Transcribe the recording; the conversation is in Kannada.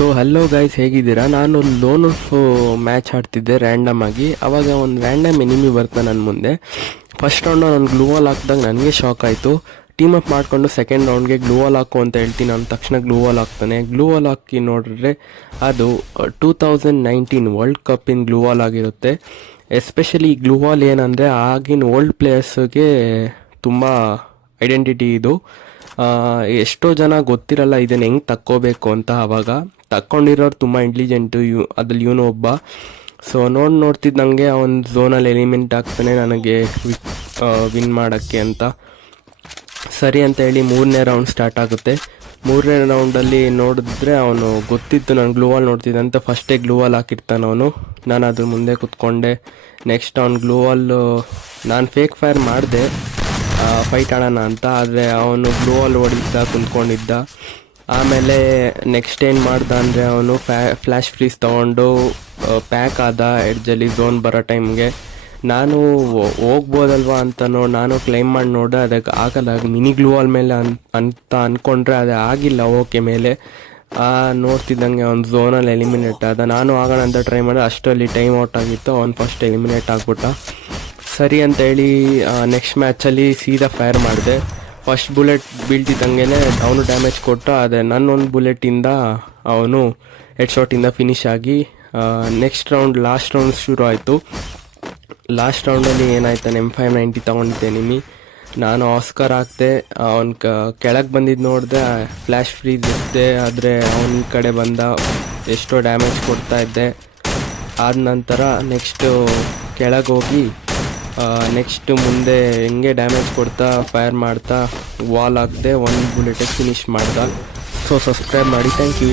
ಸೊ ಹಲೋ ಗೈಸ್, ಹೇಗಿದ್ದೀರಾ? ನಾನು ಲೋನ್ ಆಫ್ ಮ್ಯಾಚ್ ಆಡ್ತಿದ್ದೆ ರ್ಯಾಂಡಮ್ ಆಗಿ. ಅವಾಗ ಒಂದು ರ್ಯಾಂಡಮ್ ಎನಿಮಿ ಬರ್ತಾ ನನ್ನ ಮುಂದೆ. ಫಸ್ಟ್ ರೌಂಡ್ ನಾನು ಗ್ಲೂವಾಲ್ ಹಾಕಿದಾಗ ನನಗೆ ಶಾಕ್ ಆಯಿತು. ಟೀಮ್ ಅಪ್ ಮಾಡಿಕೊಂಡು ಸೆಕೆಂಡ್ ರೌಂಡ್ಗೆ ಗ್ಲೂವಾಲ್ ಹಾಕು ಅಂತ ಹೇಳ್ತೀನಿ. ನಾನು ತಕ್ಷಣ ಗ್ಲೂವಾಲ್ ಹಾಕ್ತಾನೆ. ಗ್ಲೂವಾಲ್ ಹಾಕಿ ನೋಡಿದ್ರೆ ಅದು 2019 ವರ್ಲ್ಡ್ ಕಪ್ಪಿನ ಗ್ಲೂವಾಲ್ ಆಗಿರುತ್ತೆ. ಎಸ್ಪೆಷಲಿ ಈ ಗ್ಲೂವಾಲ್ ಏನಂದರೆ ಆಗಿನ ಓಲ್ಡ್ ಪ್ಲೇಯರ್ಸ್ಗೆ ತುಂಬ ಐಡೆಂಟಿಟಿ ಇದು. ಎಷ್ಟೋ ಜನ ಗೊತ್ತಿರಲ್ಲ ಇದನ್ನು ಹೆಂಗೆ ತಕ್ಕೋಬೇಕು ಅಂತ. ಆವಾಗ ತಕ್ಕೊಂಡಿರೋರು ತುಂಬ ಇಂಟೆಲಿಜೆಂಟು, ಅದ್ರಲ್ಲಿ ಇವನು ಒಬ್ಬ. ಸೊ ನೋಡ್ತಿದ್ದಂಗೆ ಅವನು ಝೋನಲ್ಲಿ ಎಲಿಮೆಂಟ್ ಆಗ್ತಾನೆ ನನಗೆ ವಿನ್ ಮಾಡೋಕ್ಕೆ ಅಂತ. ಸರಿ ಅಂತ ಹೇಳಿ 3ನೇ ರೌಂಡ್ ಸ್ಟಾರ್ಟ್ ಆಗುತ್ತೆ. 3ನೇ ರೌಂಡಲ್ಲಿ ನೋಡಿದ್ರೆ ಅವನು ಗೊತ್ತಿತ್ತು ನಾನು ಗ್ಲೂವಾಲ್ ನೋಡ್ತಿದ್ದೆ ಅಂತ. ಫಸ್ಟೇ ಗ್ಲೂವಾಲ್ ಹಾಕಿರ್ತಾನೆ ಅವನು. ನಾನು ಅದ್ರ ಮುಂದೆ ಕೂತ್ಕೊಂಡೆ. ನೆಕ್ಸ್ಟ್ ಅವ್ನು ಗ್ಲೂವಾಲು ನಾನು ಫೇಕ್ ಫೈರ್ ಮಾಡಿದೆ ಫೈಟ್ ಆಡೋಣ ಅಂತ. ಆದರೆ ಅವನು ಗ್ಲೂವಾಲ್ ಹೊಡಿದ್ದ ಕುಂತ್ಕೊಂಡಿದ್ದ. ಆಮೇಲೆ ನೆಕ್ಸ್ಟ್ ಏನು ಮಾಡ್ದ ಅಂದರೆ ಅವನು ಫ್ಲ್ಯಾಶ್ ಫ್ರೀಸ್ ತೊಗೊಂಡು ಪ್ಯಾಕ್ ಆದ ಎಡ್ಜಲ್ಲಿ ಝೋನ್ ಬರೋ ಟೈಮ್ಗೆ. ನಾನು ಹೋಗ್ಬೋದಲ್ವಾ ಅಂತ ನಾನು ಕ್ಲೈಮ್ ಮಾಡಿ ನೋಡಿದೆ, ಅದಕ್ಕೆ ಆಗಲ್ಲ. ಮಿನಿ ಗ್ಲೂವಾಲ್ ಮೇಲೆ ಅಂತ ಅಂದ್ಕೊಂಡ್ರೆ ಅದೇ ಆಗಿಲ್ಲ. ಓಕೆ ಮೇಲೆ ನೋಡ್ತಿದ್ದಂಗೆ ಅವ್ನು ಝೋನಲ್ಲಿ ಎಲಿಮಿನೇಟ್ ಆದ. ನಾನು ಆಗೋಣ ಅಂತ ಟ್ರೈ ಮಾಡಿದೆ, ಅಷ್ಟರಲ್ಲಿ ಟೈಮ್ ಔಟ್ ಆಗಿತ್ತು. ಅವ್ನು ಫಸ್ಟ್ ಎಲಿಮಿನೇಟ್ ಆಗ್ಬಿಟ್ಟ. ಸರಿ ಅಂತ ಹೇಳಿ ನೆಕ್ಸ್ಟ್ ಮ್ಯಾಚಲ್ಲಿ ಸೀದಾ ಫೈರ್ ಮಾಡಿದೆ. ಫಸ್ಟ್ ಬುಲೆಟ್ ಬೀಳ್ತಿದ್ದಂಗೆ ಅವನು ಡ್ಯಾಮೇಜ್ ಕೊಟ್ಟ. ಆದರೆ ನನ್ನೊಂದು ಬುಲೆಟಿಂದ ಅವನು ಹೆಡ್ ಶಾಟಿಂದ ಫಿನಿಶ್ ಆಗಿ ನೆಕ್ಸ್ಟ್ ರೌಂಡ್ ಲಾಸ್ಟ್ ರೌಂಡ್ ಶುರು ಆಯಿತು. ಲಾಸ್ಟ್ ರೌಂಡಲ್ಲಿ ಏನಾಯ್ತಾನೆ M590 ತೊಗೊಂಡಿದ್ದೆ ನಿಮಿ. ನಾನು ಆಸ್ಕರ್ ಹಾಕ್ದೆ. ಅವನು ಕೆಳಗೆ ಬಂದಿದ್ದು ನೋಡಿದೆ, ಫ್ಲ್ಯಾಶ್ ಫ್ರೀಸ್ ಇದ್ದೆ. ಆದರೆ ಅವನ ಕಡೆ ಬಂದ, ಎಷ್ಟೋ ಡ್ಯಾಮೇಜ್ ಕೊಡ್ತಾ ಇದ್ದೆ. ಆದ ನಂತರ ನೆಕ್ಸ್ಟು ಕೆಳಗೆ ಹೋಗಿ ನೆಕ್ಸ್ಟ್ ಮುಂದೆ ಹೆಂಗೆ ಡ್ಯಾಮೇಜ್ ಕೊಡ್ತಾ ಫೈರ್ ಮಾಡ್ತಾ ವಾಲ್ ಹಾಕ್ದೆ. ಒಂದು ಬುಲೆಟಿಗೆ ಫಿನಿಶ್ ಮಾಡ್ದ. ಸೊ ಸಬ್ಸ್ಕ್ರೈಬ್ ಮಾಡಿ, ಥ್ಯಾಂಕ್ ಯು.